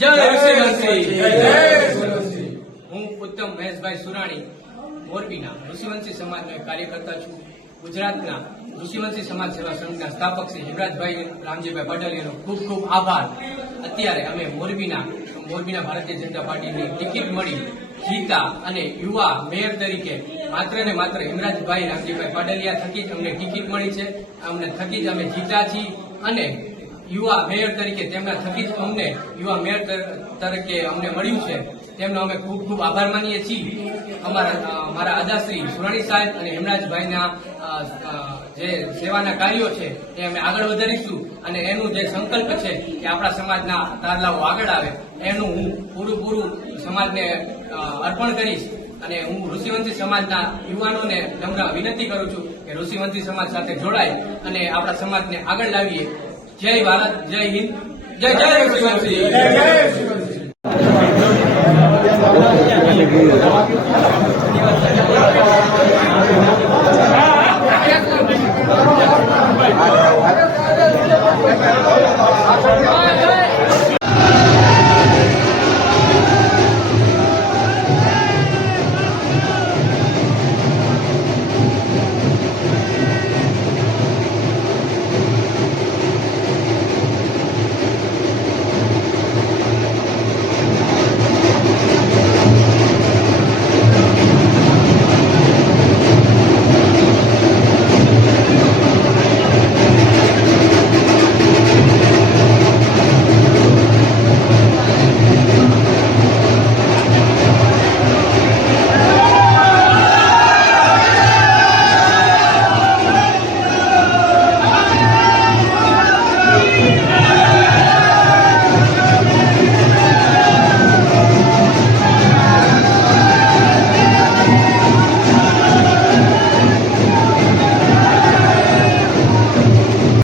જય ઋષિવંશી. હું ઉત્તમ મહેશભાઈ સુરાણી મોરબીના ઋષિવંશી સમાજનો એક કાર્યકર્તા છું. ગુજરાતના ઋષિવંશી સમાજ સેવા સંઘના સ્થાપક શ્રી હિમરાજભાઈ રામજીભાઈ પાટલિયાનો ખૂબ ખૂબ આભાર. અત્યારે અમે મોરબીના ભારતીય જનતા પાર્ટીની ટિકિટ મળી જીતા અને યુવા મેયર તરીકે માત્ર ને માત્ર હિમરાજભાઈ રામજીભાઈ પાટલિયા થકી જ અમને ટિકિટ મળી છે. અમને થકી જ અમે જીતા છીએ અને યુવા મેયર તરીકે તેમના થકી જ અમને યુવા મેયર તરીકે અમને મળ્યું છે. તેમનો અમે ખૂબ ખૂબ આભાર માનીએ છીએ. મારા અદાશ્રી સુરાણી સાહેબ અને હેમરાજભાઈના જે સેવાના કાર્યો છે એ અમે આગળ વધારીશું અને એનું જે સંકલ્પ છે કે આપણા સમાજના તારલાઓ આગળ આવે એનું હું પૂરું સમાજને અર્પણ કરીશ. અને હું ઋષિવંશી સમાજના યુવાનોને નમ્ર વિનંતી કરું છું કે ઋષિવંશી સમાજ સાથે જોડાય અને આપણા સમાજને આગળ લાવીએ. જય ભારત, જય હિન્દ, જય જય ઋષિવંશી. Gracias.